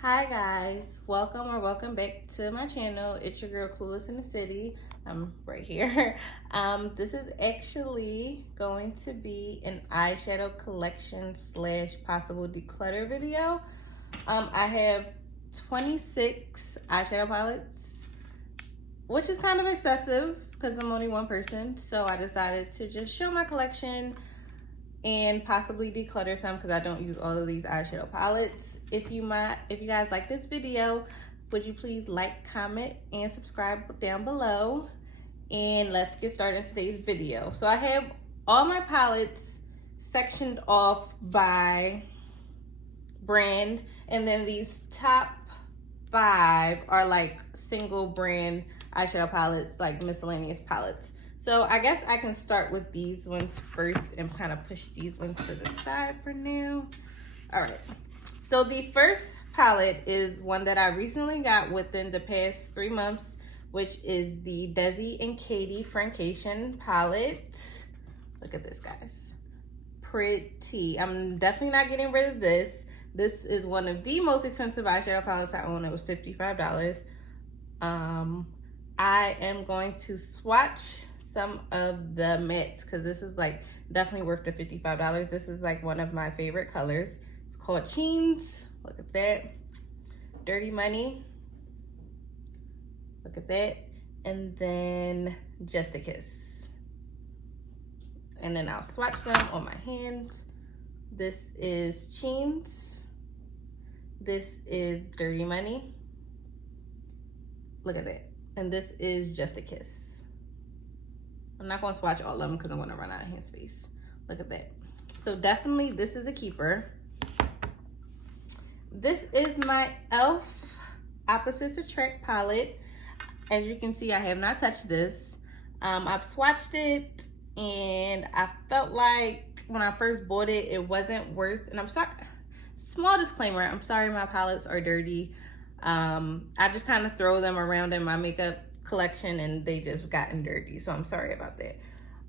Hi guys, welcome back to my channel. It's your girl Clueless in the City. I'm right here. This is actually going to be an eyeshadow collection slash possible declutter video. I have 26 eyeshadow palettes, which is kind of excessive because I'm only one person. So I decided to just show my collection and possibly declutter some because I don't use all of these eyeshadow palettes. If you guys like this video, would you please like, comment, and subscribe down below? And let's get started in today's video. So I have all my palettes sectioned off by brand, and then these top 5 are like single brand eyeshadow palettes, like miscellaneous palettes. So I guess I can start with these ones first and kind of push these ones to the side for now. All right, so the first palette is one that I recently got within the past 3 months, which is the Desi and Katie Francation palette. Look at this, guys. Pretty. I'm definitely not getting rid of this. This is one of the most expensive eyeshadow palettes I own. It was $55. I am going to swatch some of the mattes because this is like definitely worth the $55. This is like one of my favorite colors. It's called Cheens. Look at that. Dirty Money. Look at that. And then Just a Kiss. And then I'll swatch them on my hands. This is Cheens. This is Dirty Money. Look at that. And this is Just a Kiss. I'm not going to swatch all of them because I'm going to run out of hand space. Look at that. So definitely this is a keeper. This is my e.l.f. Opposites Attract palette. As you can see, I have not touched this. I've swatched it and I felt like when I first bought it, it wasn't worth, and I'm sorry, small disclaimer, I'm sorry my palettes are dirty. I just kind of throw them around in my makeup collection and they just gotten dirty, so I'm sorry about that.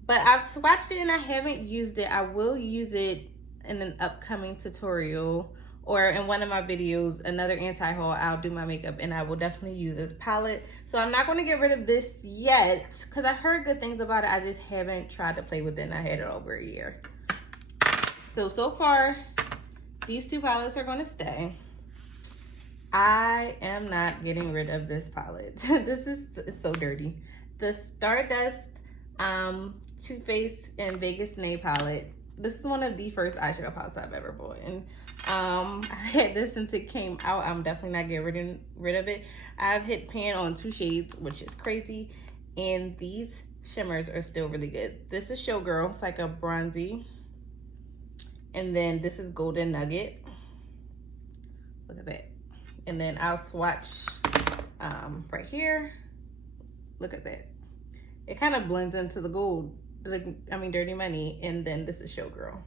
But I've swatched it and I haven't used it. I will use it in an upcoming tutorial or in one of my videos, another anti-haul. I'll do my makeup and I will definitely use this palette. So I'm not going to get rid of this yet because I heard good things about it. I just haven't tried to play with it and I had it over a year. So far these 2 palettes are going to stay. I am not getting rid of this palette. This is so dirty. The Stardust Too Faced and Vegas Nail palette. This is one of the first eyeshadow palettes I've ever bought. And I had this since it came out. I'm definitely not getting rid of it. I've hit pan on 2 shades, which is crazy. And these shimmers are still really good. This is Showgirl. It's like a bronzy. And then this is Golden Nugget. Look at that. And then I'll swatch right here. Look at that. It kind of blends into the gold, Dirty Money. And then this is Showgirl.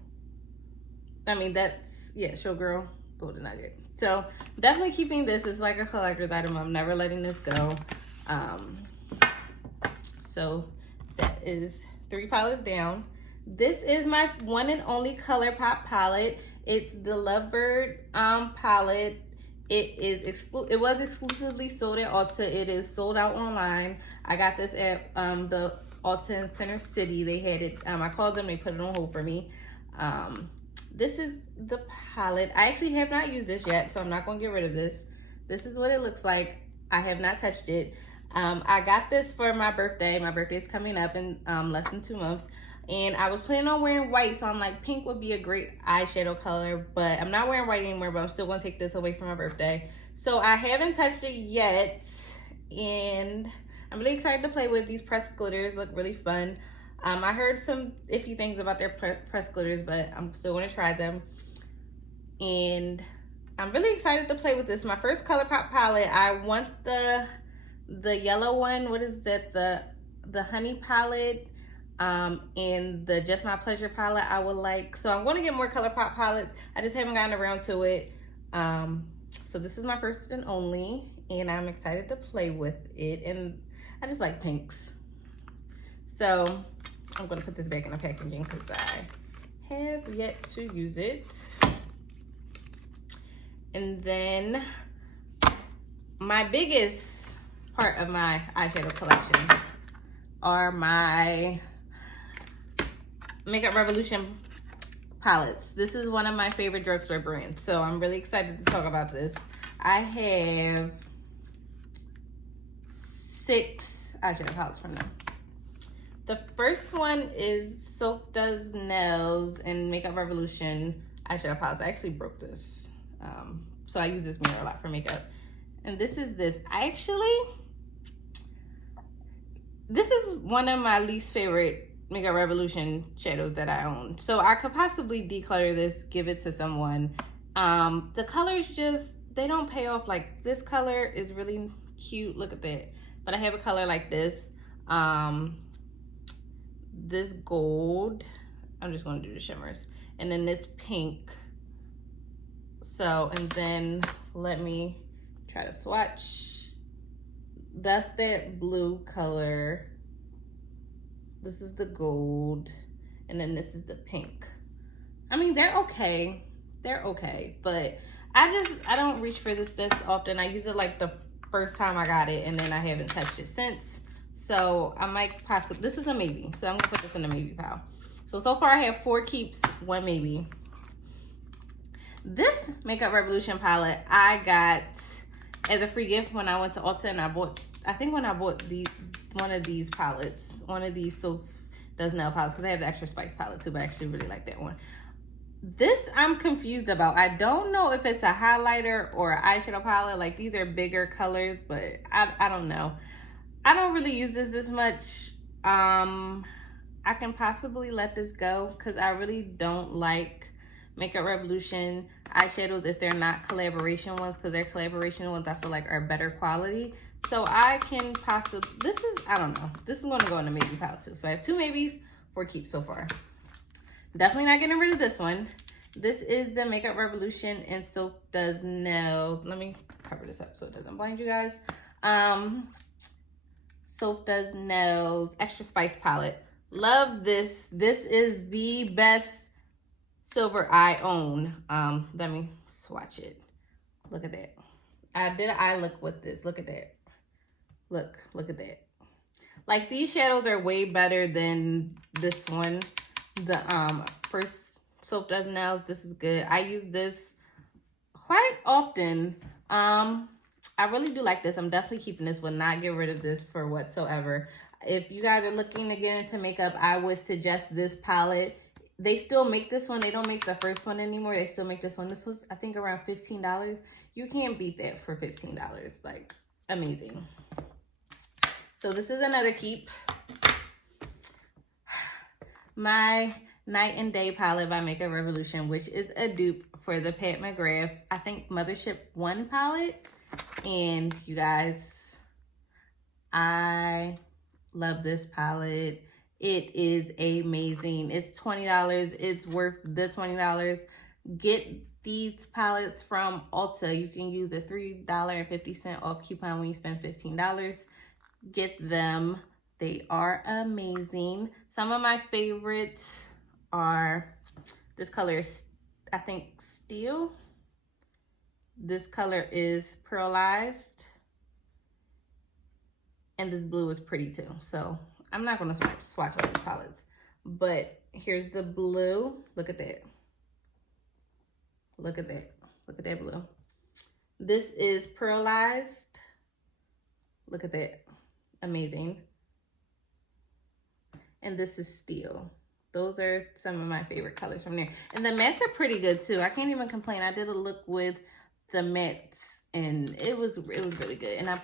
Showgirl, Golden Nugget. So definitely keeping this. It's like a collector's item. I'm never letting this go. So that is 3 palettes down. This is my one and only ColourPop palette. It's the Lovebird palette. It was exclusively sold at Ulta. It is sold out online. I got this at the Ulta in Center City. They had it. I called them. They put it on hold for me. This is the palette. I actually have not used this yet, so I'm not going to get rid of this. This is what it looks like. I have not touched it. I got this for my birthday. My birthday is coming up in less than 2 months. And I was planning on wearing white, so I'm like, pink would be a great eyeshadow color, but I'm not wearing white anymore, but I'm still gonna take this away for my birthday. So I haven't touched it yet, and I'm really excited to play with these pressed glitters. Look really fun. I heard some iffy things about their pressed glitters, but I'm still gonna try them. And I'm really excited to play with this. My first ColourPop palette. I want the yellow one. What is that? The honey palette. And the Just My Pleasure palette I would like. So I'm going to get more ColourPop palettes. I just haven't gotten around to it. So this is my first and only, and I'm excited to play with it. And I just like pinks. So I'm going to put this back in the packaging because I have yet to use it. And then my biggest part of my eyeshadow collection are my Makeup Revolution palettes. This is one of my favorite drugstore brands, so I'm really excited to talk about this. I have 6 eyeshadow palettes from them. The first one is Soap Does Nails and Makeup Revolution eyeshadow palettes. I actually broke this, so I use this mirror a lot for makeup. And this is this. This is one of my least favorite Makeup Revolution shadows that I own. So I could possibly declutter this, give it to someone. The colors just, they don't pay off. Like, this color is really cute. Look at that. But I have a color like this. This gold. I'm just going to do the shimmers. And then this pink. So, and then let me try to swatch. That's that blue color. This is the gold, and then this is the pink. I mean, they're okay. They're okay, but I don't reach for this often. I use it like the first time I got it, and then I haven't touched it since. So I might possibly, this is a maybe. So I'm gonna put this in a maybe pile. So far I have 4 keeps, 1 maybe. This Makeup Revolution palette I got as a free gift when I went to Ulta, and I bought one of these palettes, one of these Soap Does Nail palettes, because I have the Extra Spice palette too, but I actually really like that one. This I'm confused about. I don't know if it's a highlighter or an eyeshadow palette. Like, these are bigger colors, but I don't know. I don't really use this much. I can possibly let this go because I really don't like Makeup Revolution eyeshadows if they're not collaboration ones, because their collaboration ones I feel like are better quality. So I can possibly, I don't know. This is going to go in a maybe pile too. So I have 2 maybes, 4 keeps so far. Definitely not getting rid of this one. This is the Makeup Revolution and Soap Does Nails. Let me cover this up so it doesn't blind you guys. Soap Does Nails Extra Spice palette. Love this. This is the best silver I own. Let me swatch it. Look at that. I did an eye look with this. Look at that. Look at that. Like, these shadows are way better than this one. The first Soap Does Nails. This is good. I use this quite often. I really do like this. I'm definitely keeping this. Would not get rid of this for whatsoever. If you guys are looking to get into makeup, I would suggest this palette. They still make this one. They don't make the first one anymore. They still make this one. This was, I think, around $15. You can't beat that for $15. Like, amazing. So this is another keep. My Night and Day palette by Makeup Revolution, which is a dupe for the Pat McGrath, I think, Mothership 1 palette. And you guys, I love this palette. It is amazing. It's $20. It's worth the $20. Get these palettes from Ulta. You can use a $3.50 off coupon when you spend $15. Get them. They are amazing. Some of my favorites are, this color is, I think, Steel. This color is Pearlized. And this blue is pretty too. So I'm not going to swatch all these palettes. But here's the blue. Look at that. Look at that. Look at that blue. This is Pearlized. Look at that. Amazing. And this is Steel. Those are some of my favorite colors from there. And the mattes are pretty good too. I can't even complain. I did a look with the mattes and it was really good. And I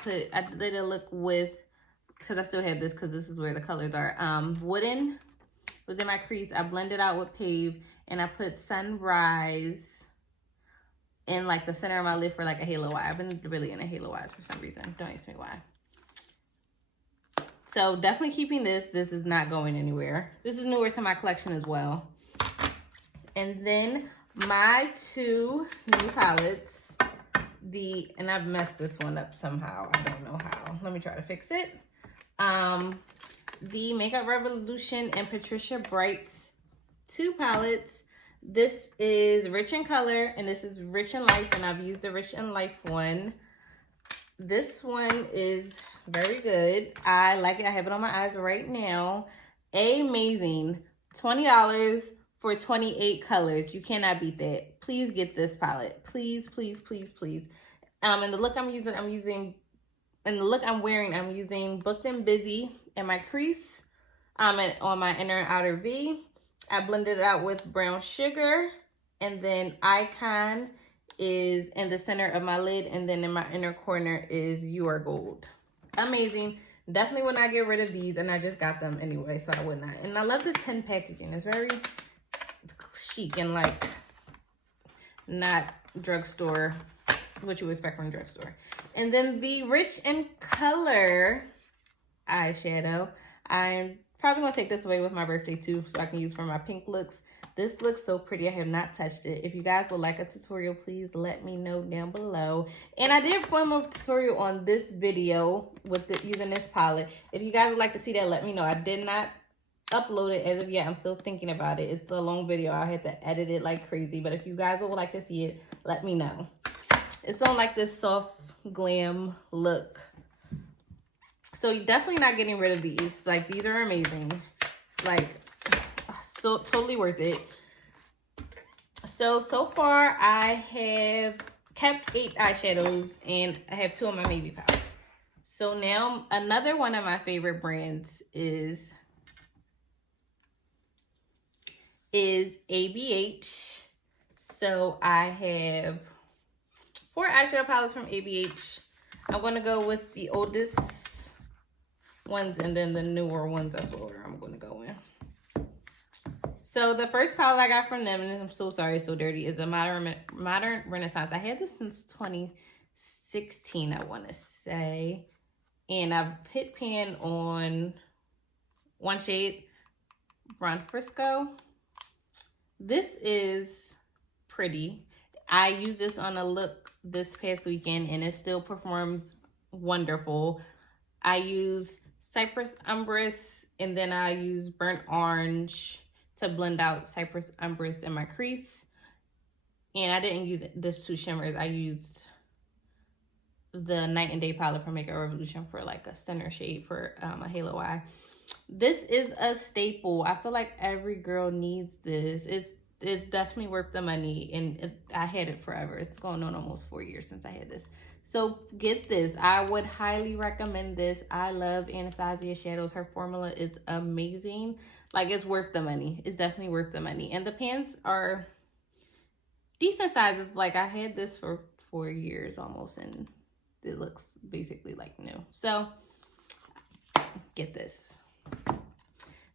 did a look with, because I still have this because this is where the colors are. Wooden was in my crease. I blended out with Pave and I put Sunrise in like the center of my lid for like a halo eye. I've been really in a halo eyes for some reason. Don't ask me why. So definitely keeping this. This is not going anywhere. This is newer to my collection as well. And then my 2 new palettes. And I've messed this one up somehow. I don't know how. Let me try to fix it. The Makeup Revolution and Patricia Brights 2 palettes. This is Rich in Color and this is Rich in Life, and I've used the Rich in Life one. This one is very good. I like it. I have it on my eyes right now. Amazing. $20 for 28 colors. You cannot beat that. Please get this palette. Please, please, please, please. And the look I'm using Booked and Busy in my crease, and on my inner and outer V. I blended it out with brown sugar, and then Icon is in the center of my lid, and then in my inner corner is You Are Gold. Amazing. Definitely would not get rid of these, and I just got them anyway, so I would not. And I love the tin packaging. It's very chic and like not drugstore, what you would expect from a drugstore. And then the Rich in Color eyeshadow. I'm probably gonna take this away with my birthday too, so I can use for my pink looks. This looks so pretty. I have not touched it. If you guys would like a tutorial, please let me know down below. And I did film a tutorial on this video with using this palette. If you guys would like to see that, let me know. I did not upload it as of yet. I'm still thinking about it. It's a long video. I had to edit it like crazy. But if you guys would like to see it, let me know. It's on like this soft glam look. So you're definitely not getting rid of these. Like, these are amazing. Like, so totally worth it. So far I have kept 8 eyeshadows, and I have 2 on my maybe palettes. So now another one of my favorite brands is ABH. So I have 4 eyeshadow palettes from ABH. I'm gonna go with the oldest ones, and then the newer ones, that's the order I'm gonna go in. So the first palette I got from them, and I'm so sorry it's so dirty, is a Modern Renaissance. I had this since 2016, I want to say. And I've hit pan on one shade, Brown Frisco. This is pretty. I used this on a look this past weekend, and it still performs wonderful. I use Cypress Umbrous, and then I use Burnt Orange to blend out Cypress Umbrous in my crease. And I didn't use this 2 shimmers. I used the Night and Day palette from Makeup Revolution for like a center shade for a halo eye. This is a staple. I feel like every girl needs this. It's definitely worth the money, and I had it forever. It's going on almost 4 years since I had this. So get this. I would highly recommend this. I love Anastasia shadows. Her formula is amazing. Like, it's worth the money. It's definitely worth the money. And the pans are decent sizes. Like, I had this for 4 years almost, and it looks basically like new. So get this.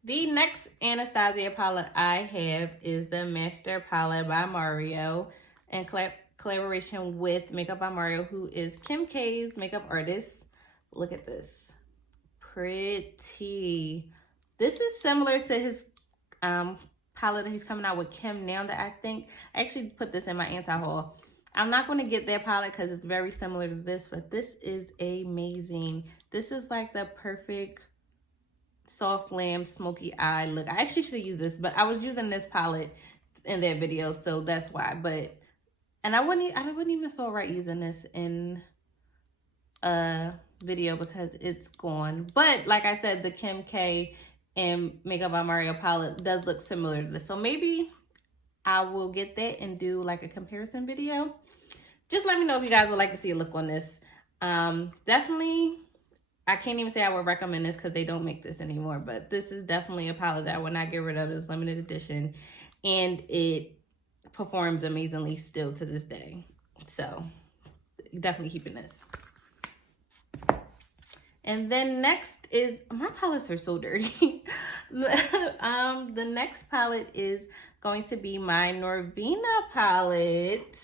The next Anastasia palette I have is the Master Palette by Mario, in collaboration with Makeup by Mario, who is Kim K's makeup artist. Look at this. Pretty. This is similar to his palette that he's coming out with Kim now, that I actually put this in my anti-haul. I'm not going to get their palette because it's very similar to this, but this is amazing. This is like the perfect soft glam smoky eye look. I actually should have used this, but I was using this palette in that video, so that's why. And I wouldn't even feel right using this in a video because it's gone. But like I said, the Kim K and Makeup by Mario palette does look similar to this. So maybe I will get that and do like a comparison video. Just let me know if you guys would like to see a look on this. Definitely, I can't even say I would recommend this because they don't make this anymore. But this is definitely a palette that I would not get rid of. It's limited edition. And it performs amazingly still to this day. So definitely keeping this. And then next is, my palettes are so dirty. The next palette is going to be my Norvina palette,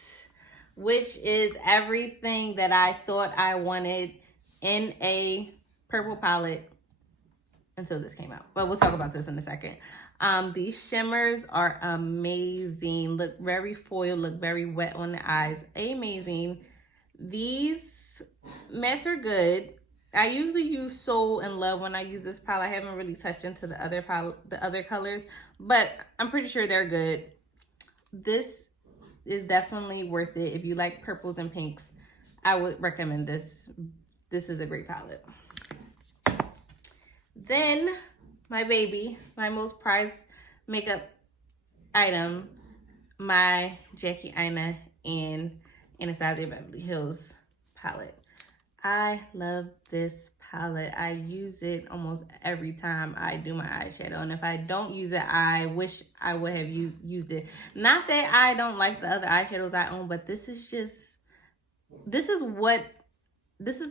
which is everything that I thought I wanted in a purple palette until this came out. But we'll talk about this in a second. These shimmers are amazing. Look very foil, look very wet on the eyes. Amazing. These mattes are good. I usually use Soul and Love when I use this palette. I haven't really touched into the other colors, but I'm pretty sure they're good. This is definitely worth it if you like purples and pinks. I would recommend this. This is a great palette. Then my baby, my most prized makeup item, my Jackie Aina and Anastasia Beverly Hills palette. I love this palette. I use it almost every time I do my eyeshadow, and if I don't use it, I wish I would have used it. Not that I don't like the other eyeshadows I own, but this is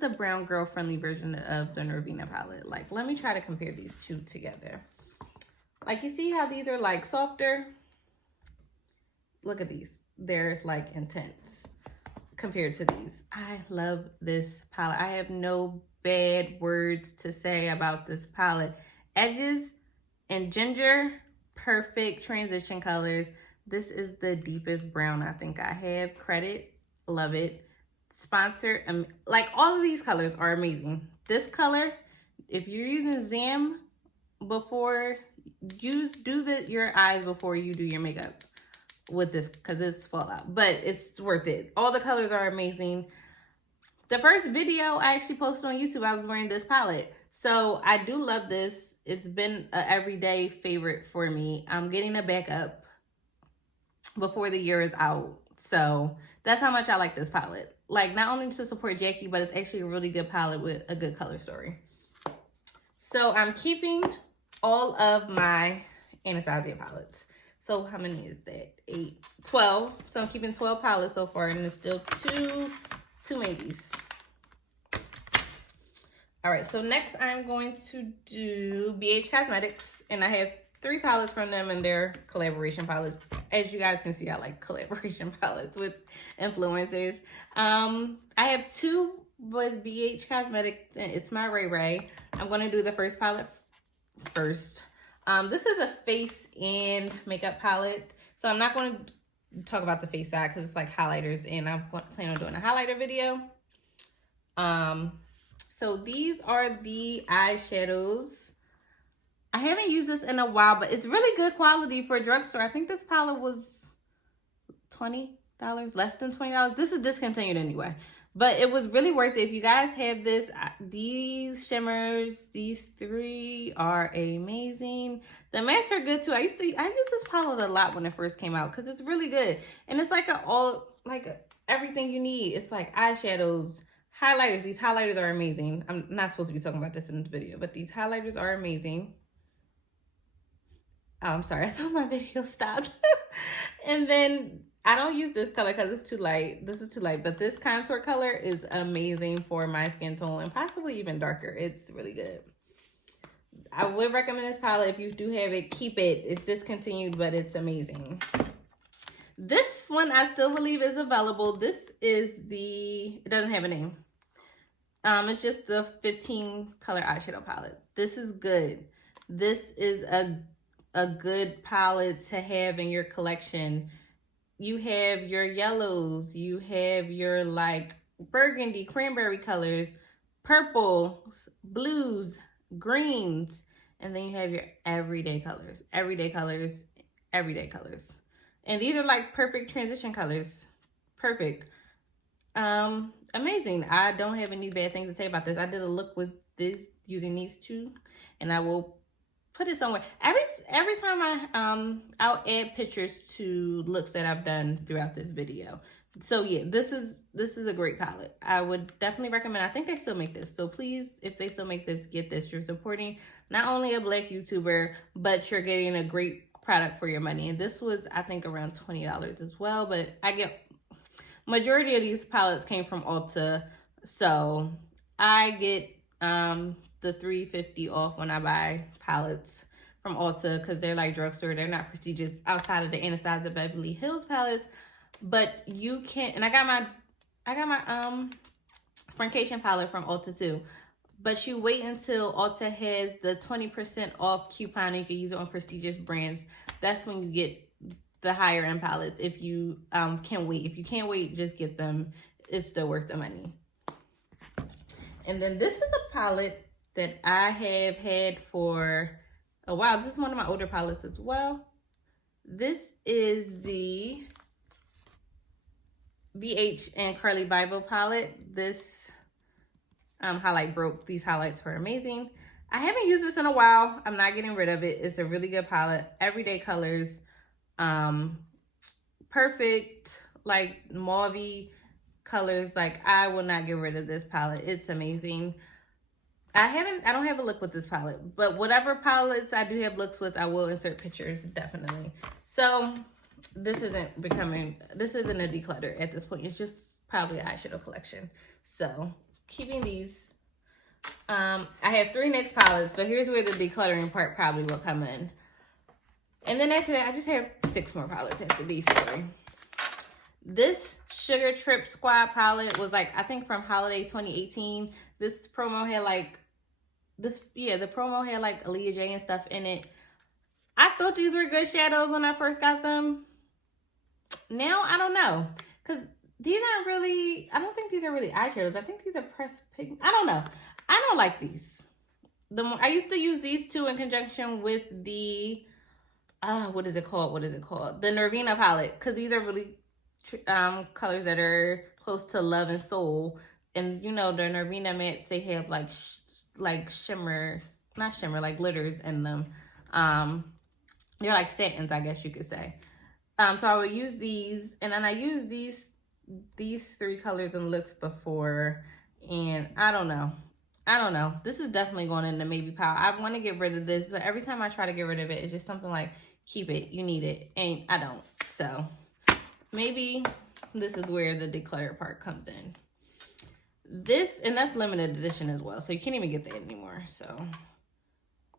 the brown girl friendly version of the Nervina palette. Like, let me try to compare these two together. Like, you see how these are like softer? Look at these. They're like intense compared to these. I love this palette. I have no bad words to say about this palette. Edges and ginger, perfect transition colors. This is the deepest brown I think I have. Credit, love it. Sponsor, like, all of these colors are amazing. This color, if you're using Zam before, do your eyes before you do your makeup with this, because it's fallout, but it's worth it. All the colors are amazing. The first video I actually posted on YouTube, I was wearing this palette, so I do love this. It's been an everyday favorite for me. I'm getting a backup before the year is out, so that's how much I like this palette. Like, not only to support Jackie, but it's actually a really good palette with a good color story. So I'm keeping all of my Anastasia palettes. So how many is that? 8, 12. So I'm keeping 12 palettes so far, and there's still two maybes. All right, so next I'm going to do NYXcosmetics, and I have 3 palettes from them, and they're collaboration palettes. As you guys can see, I like collaboration palettes with influencers. I have 2 with NYXcosmetics, and it's my Ray Ray. I'm going to do the first palette first. This is a face and makeup palette, so I'm not going to talk about the face side because it's like highlighters, and I plan on doing a highlighter video. So these are the eyeshadows. I haven't used this in a while, but it's really good quality for a drugstore. I think this palette was $20, less than $20. This is discontinued anyway, but it was really worth it. If you guys have this, these shimmers, these 3 are amazing. The mattes are good too. I used this palette a lot when it first came out because it's really good, and it's like everything you need. It's like eyeshadows, highlighters. These highlighters are amazing. I'm not supposed to be talking about this in this video, but these highlighters are amazing. Oh, I'm sorry, I thought my video stopped. And then I don't use this color because it's too light. This is too light, but this contour color is amazing for my skin tone and possibly even darker. It's really good. I would recommend this palette. If you do have it, keep it. It's discontinued, but it's amazing. This one I still believe is available. This is it doesn't have a name. It's just the 15 color eyeshadow palette. This is good. This is a good palette to have in your collection. You have your yellows, you have your like burgundy, cranberry colors, purples, blues, greens, and then you have your everyday colors. And these are like perfect transition colors. Perfect. Amazing. I don't have any bad things to say about this. I did a look with this using these 2, and I will put it somewhere. Every time I'll add pictures to looks that I've done throughout this video. So yeah, this is a great palette. I would definitely recommend. I think they still make this. So please, if they still make this, get this. You're supporting not only a Black YouTuber, but you're getting a great product for your money. And this was, I think, around $20 as well. But I get majority of these palettes came from Ulta, so I get the $3.50 off when I buy palettes from Ulta because they're like drugstore. They're not prestigious outside of the Anastasia Beverly Hills palettes, but you can. And I got my Francation palette from Ulta too. But you wait until Ulta has the 20% off coupon and you can use it on prestigious brands. That's when you get the higher end palettes. If you can wait. If you can't wait, just get them. It's still worth the money. And then this is a palette that I have had for a while. This is one of my older palettes as well. This is the VH and Curly Bible palette. This highlight broke. These highlights were amazing. I haven't used this in a while. I'm not getting rid of it. It's a really good palette. Everyday colors. Perfect, like mauvey colors. Like, I will not get rid of this palette. It's amazing. I don't have a look with this palette, but whatever palettes I do have looks with, I will insert pictures, definitely. So this isn't a declutter at this point. It's just probably an eyeshadow collection. So keeping these. I have 3 NYX palettes, so here's where the decluttering part probably will come in. And then after that, I just have 6 more palettes after these 3. This Sugar Trip Squad palette was like, I think from holiday 2018. This promo had like, the promo had like Aaliyah J and stuff in it. I thought these were good shadows when I first got them. Now, I don't know. Because these aren't really, I don't think these are really eyeshadows. I think these are pressed pigment. I don't know. I don't like these. I used to use these 2 in conjunction with the, what is it called? The Nervina palette. Because these are really colors that are close to Love and Soul. And you know, the Nervina mattes, they have like shimmer, not shimmer, like glitters in them. They're like satins, I guess you could say. So I would use these, and then I used these 3 colors and looks before, and I don't know. This is definitely going in the maybe pile. I want to get rid of this, but every time I try to get rid of it, it's just something like, keep it, you need it, and I don't. So maybe this is where the declutter part comes in. This, and that's limited edition as well, so you can't even get that anymore. So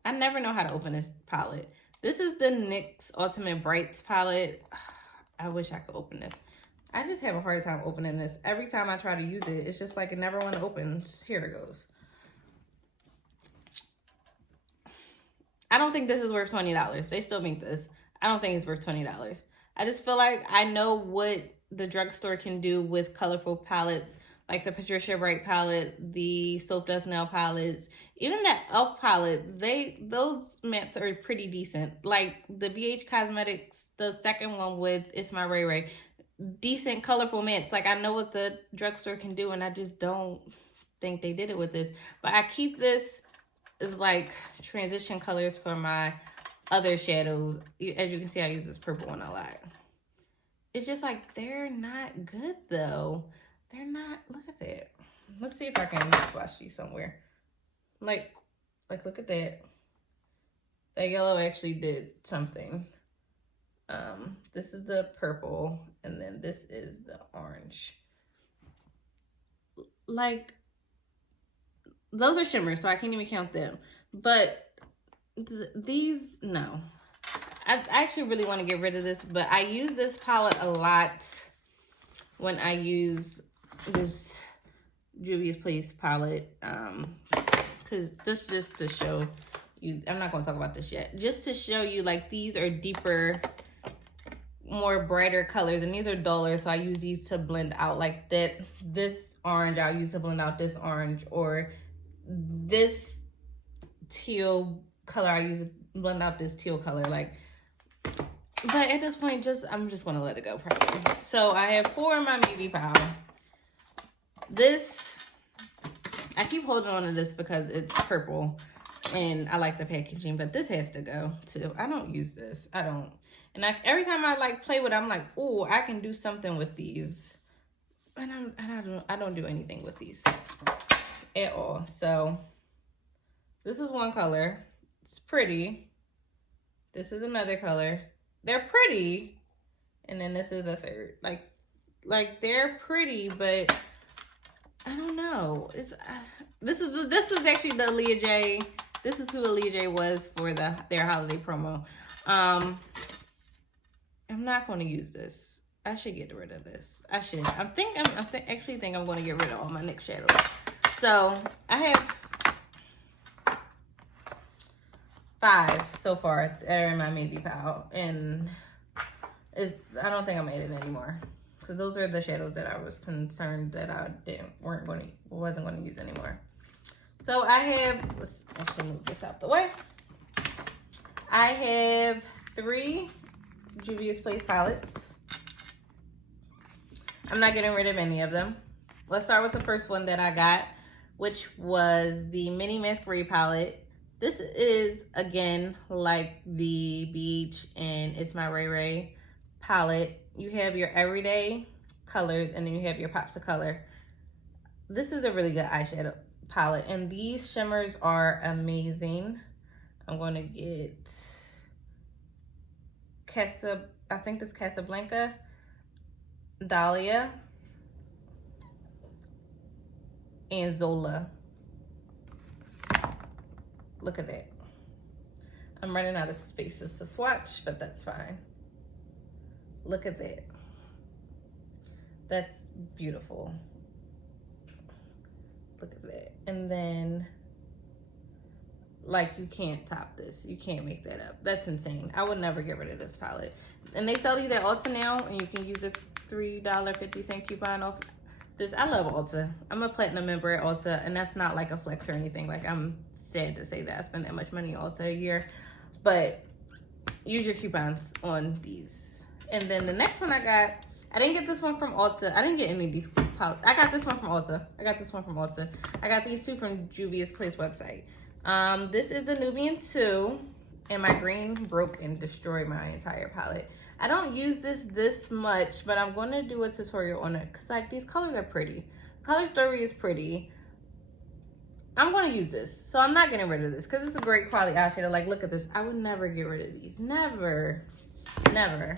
I never know how to open this palette. This is the NYX Ultimate Brights palette. I wish I could open this. I just have a hard time opening this. Every time I try to use it, it's just like it never want to open. Just, here it goes. I don't think this is worth $20. They still make this. I don't think it's worth $20. I just feel like I know what the drugstore can do with colorful palettes, like the Patricia Bright palette, the Soap Dust Nail palettes, even that e.l.f. palette. Those mattes are pretty decent. Like the NYXcosmetics, the second one with It's My Ray Ray, decent colorful mattes. Like, I know what the drugstore can do, and I just don't think they did it with this. But I keep this as like transition colors for my other shadows. As you can see, I use this purple one a lot. It's just like, they're not good though. They're not, look at that. Let's see if I can swatch these somewhere. Like look at that. That yellow actually did something. This is the purple, and then this is the orange. Like, those are shimmers, so I can't even count them. But these, no. I actually really want to get rid of this, but I use this palette a lot when I use this Juvia's Place palette. Because just to show you, I'm not going to talk about this yet. Just to show you, like, these are deeper, more brighter colors, and these are duller, so I use these to blend out. Like that, this orange I'll use to blend out this orange, or this teal color I use to blend out this teal color. Like, but at this point, I'm just gonna let it go probably. So I have 4 in my maybe pile. This, I keep holding on to this because it's purple and I like the packaging, but this has to go too. I don't use this. I don't. And every time I like play with it, I'm like, oh, I can do something with these. And I don't do anything with these at all. So this is one color. It's pretty. This is another color. They're pretty. And then this is the third. Like they're pretty, but I don't know. It's this is actually the Aaliyah J. This is who Aaliyah J was for their holiday promo. I'm not going to use this. I should get rid of this. I should. I actually think I'm going to get rid of all my NYX shadows. So I have 5 so far that are in my maybe pile, and I don't think I'm adding anymore because those are the shadows that I was concerned that I wasn't going to use anymore. So I have, let's actually move this out the way. I have 3 Juvia's Place palettes. I'm not getting rid of any of them. Let's start with the first one that I got, which was the Mini Masquerade palette. This is, again, like the Beach and It's My Ray Ray palette. You have your everyday colors, and then you have your pops of color. This is a really good eyeshadow palette, and these shimmers are amazing. I'm going to get I think this Casablanca, Dahlia, and Zola. Look at that. I'm running out of spaces to swatch, but that's fine. Look at that. That's beautiful. Look at that. And then, like, you can't top this. You can't make that up. That's insane. I would never get rid of this palette. And they sell these at Ulta now, and you can use the $3.50 coupon off this. I love Ulta. I'm a platinum member at Ulta, and that's not like a flex or anything. Like, I'm sad to say that I spend that much money on Ulta a year, but use your coupons on these. And then the next one I got, I didn't get this one from Ulta. I didn't get any of these palettes. I got this one from Ulta. I got these two from Juvia's Place website. This is the Nubian 2, and my green broke and destroyed my entire palette. I don't use this much, but I'm going to do a tutorial on it because, like, these colors are pretty. Color story is pretty. I'm going to use this, so I'm not getting rid of this because it's a great quality eyeshadow. Like, look at this. I would never get rid of these. Never. Never.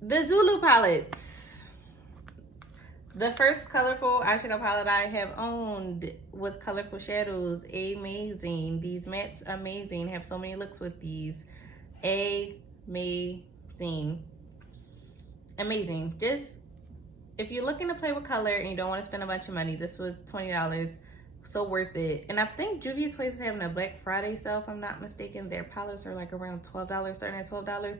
The Zulu palettes. The first colorful eyeshadow palette I have owned with colorful shadows. Amazing. These mattes, amazing. Have so many looks with these. Amazing. Amazing. Just, if you're looking to play with color and you don't want to spend a bunch of money, this was $20, so worth it. And I think Juvia's Place is having a Black Friday sale, if I'm not mistaken. Their palettes are like around $12, starting at $12.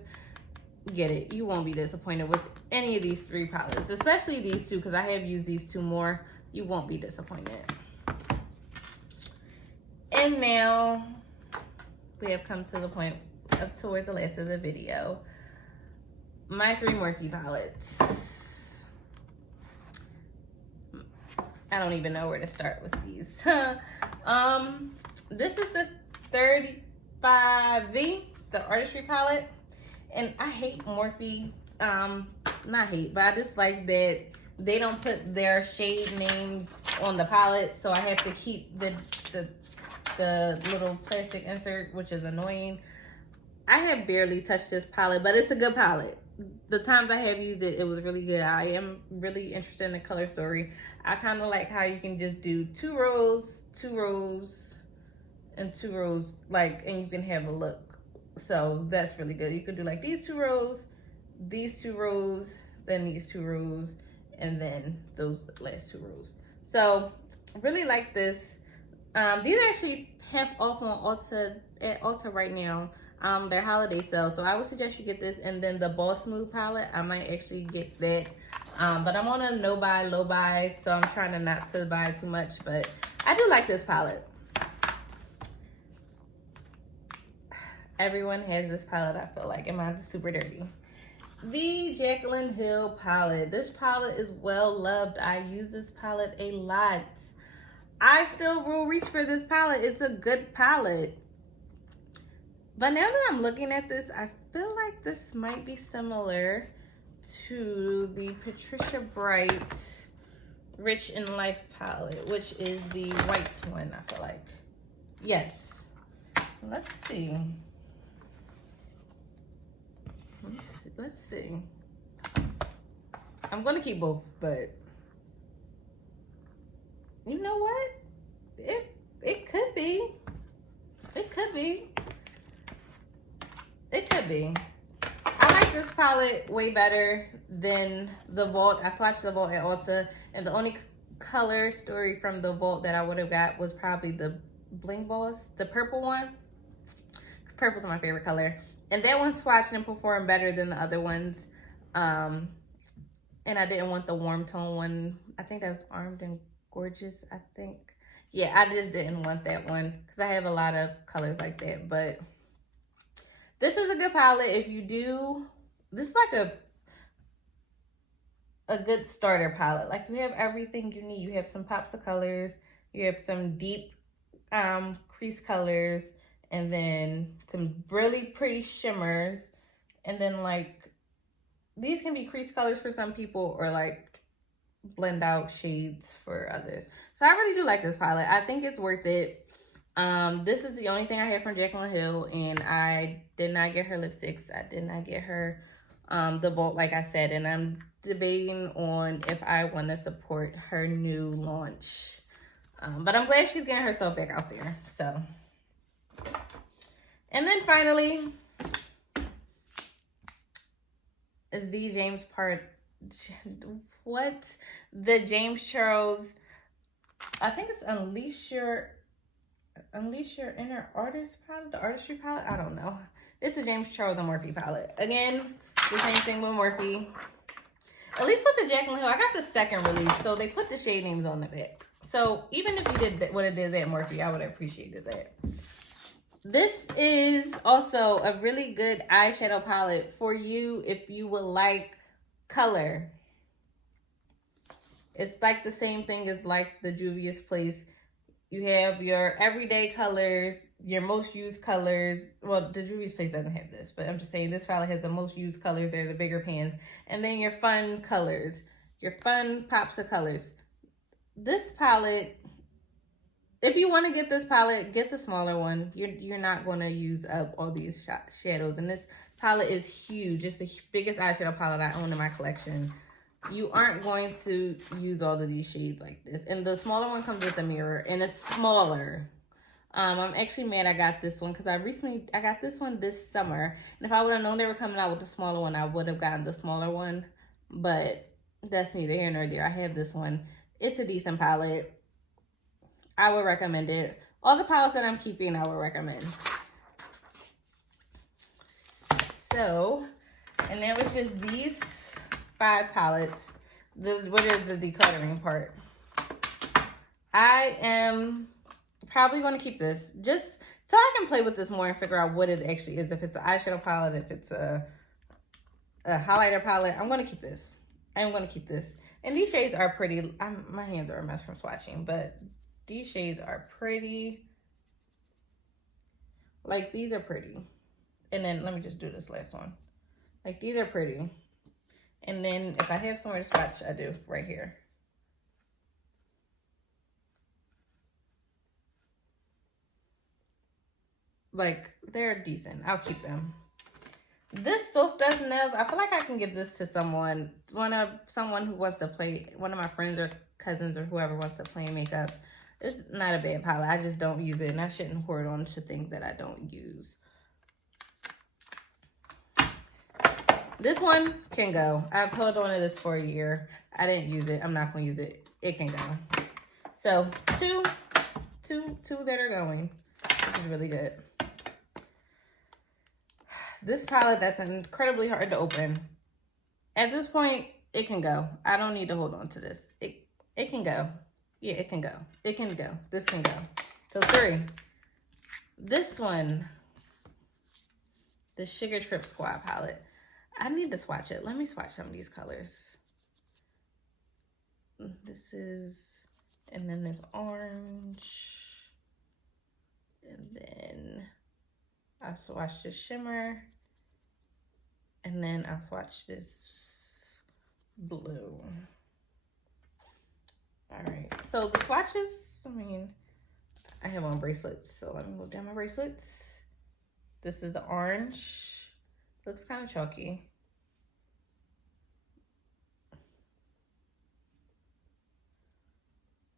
Get it. You won't be disappointed with any of these three palettes, especially these two, because I have used these two more. You won't be disappointed. And now we have come to the point of towards the last of the video. My three Morphe palettes. I don't even know where to start with these. This is the 35V, the Artistry palette. And I hate Morphe. Not hate, but I just like that they don't put their shade names on the palette. So I have to keep the little plastic insert, which is annoying. I have barely touched this palette, but it's a good palette. The times I have used it, it was really good. I am really interested in the color story. I kind of like how you can just do 2 rows, 2 rows, and 2 rows, like, and you can have a look. So that's really good. You could do like these 2 rows, these 2 rows, then these 2 rows, and then those last 2 rows. So I really like this. These are actually half off on Ulta, at Ulta right now. Their holiday sale, so I would suggest you get this. And then the Boss Smooth palette, I might actually get that, but I'm on a no buy, low buy, so I'm trying to not to buy too much, but I do like this palette. Everyone has this palette, I feel like, and mine's super dirty. The Jaclyn Hill palette. This palette is well loved. I use this palette a lot. I still will reach for this palette. It's a good palette. But now that I'm looking at this, I feel like this might be similar to the Patricia Bright Rich in Life palette, which is the white one, I feel like. Yes. Let's see. Let's see. I'm gonna keep both, but you know what? It could be. It could be. It could be. I like this palette way better than the Vault. I swatched the Vault at Ulta, and the only color story from the Vault that I would have got was probably the Bling Boss, the purple one. Because purple's my favorite color. And that one swatched and performed better than the other ones. And I didn't want the warm tone one. I think that's Armed and Gorgeous, I think. Yeah, I just didn't want that one because I have a lot of colors like that. But this is a good palette if you do. This is like a a good starter palette. Like, you have everything you need. You have some pops of colors, you have some deep crease colors, and then some really pretty shimmers, and then like these can be crease colors for some people, or like blend out shades for others. So I really do like this palette. I think it's worth it. This is the only thing I have from Jaclyn Hill, and I did not get her lipsticks. I did not get her the Vault, like I said, and I'm debating on if I want to support her new launch. But I'm glad she's getting herself back out there. So, and then finally, the James Charles, I think it's Unleash Your Inner Artist palette, the Artistry palette. I don't know. It's a James Charles and Morphe palette. Again, the same thing with Morphe. At least with the Jaclyn Hill, I got the second release, so they put the shade names on the back. So even if you did what it did at Morphe, I would have appreciated that. This is also a really good eyeshadow palette for you if you would like color. It's like the same thing as like the Juvia's Place. You have your everyday colors, your most used colors. Well, the Juvia's Place doesn't have this, but I'm just saying this palette has the most used colors. They're the bigger pans. And then your fun colors, your fun pops of colors. This palette, if you want to get this palette, get the smaller one. You're not going to use up all these shadows. And this palette is huge. It's the biggest eyeshadow palette I own in my collection. You aren't going to use all of these shades like this. And the smaller one comes with a mirror, and it's smaller. I'm actually mad I got this one because I got this one this summer. And if I would have known they were coming out with the smaller one, I would have gotten the smaller one. But that's neither here nor there. I have this one. It's a decent palette. I would recommend it. All the palettes that I'm keeping, I would recommend. So, and there was just these 5 palettes. What is the decluttering part? I am probably going to keep this just so I can play with this more and figure out what it actually is. If it's an eyeshadow palette, if it's a highlighter palette, I'm going to keep this. I'm going to keep this. And these shades are pretty. My hands are a mess from swatching, but these shades are pretty. Like, these are pretty. And then let me just do this last one. Like, these are pretty. And then if I have somewhere to swatch, I do right here. Like, they're decent. I'll keep them. This Soap Does Nails, I feel like I can give this to someone. Someone who wants to play, one of my friends or cousins or whoever wants to play makeup. It's not a bad palette. I just don't use it, and I shouldn't hoard on to things that I don't use. This one can go. I've held on to this for a year. I didn't use it. I'm not going to use it. It can go. So, two that are going, which is really good. This palette that's incredibly hard to open. At this point, it can go. I don't need to hold on to this. It can go. Yeah, it can go. It can go. This can go. So 3. This one, the Sugar Trip Squad palette. I need to swatch it. Let me swatch some of these colors. This is, and then there's orange. And then I swatched this shimmer. And then I swatched this blue. All right, so the swatches, I mean, I have on bracelets, so let me move down my bracelets. This is the orange. Looks kind of chalky.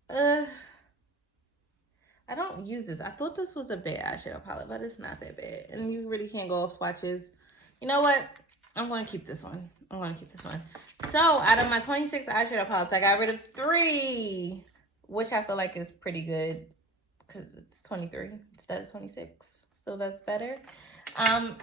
I don't use this. I thought this was a bad eyeshadow palette, but it's not that bad. And you really can't go off swatches. You know what? I'm going to keep this one. I'm going to keep this one. So, out of my 26 eyeshadow palettes, I got rid of 3, which I feel like is pretty good because it's 23 instead of 26. So, that's better. And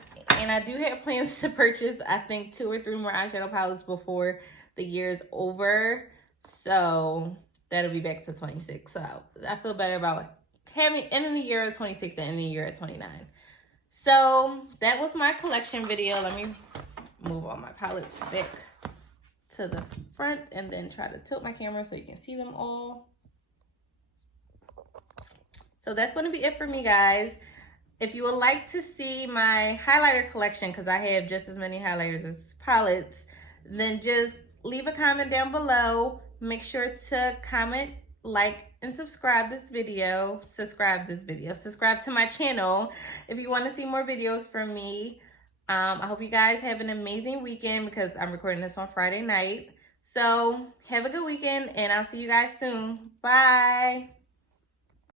I do have plans to purchase, I think, 2 or 3 more eyeshadow palettes before the year is over. So, that'll be back to 26. So, I feel better about ending the year at 26 and ending the year at 29. So, that was my collection video. Let me move all my palettes back to the front and then try to tilt my camera so you can see them all. So that's going to be it for me, guys. If you would like to see my highlighter collection, because I have just as many highlighters as palettes, then just leave a comment down below. Make sure to comment, like, and subscribe this video. Subscribe to my channel if you want to see more videos from me. I hope you guys have an amazing weekend because I'm recording this on Friday night. So have a good weekend and I'll see you guys soon. Bye.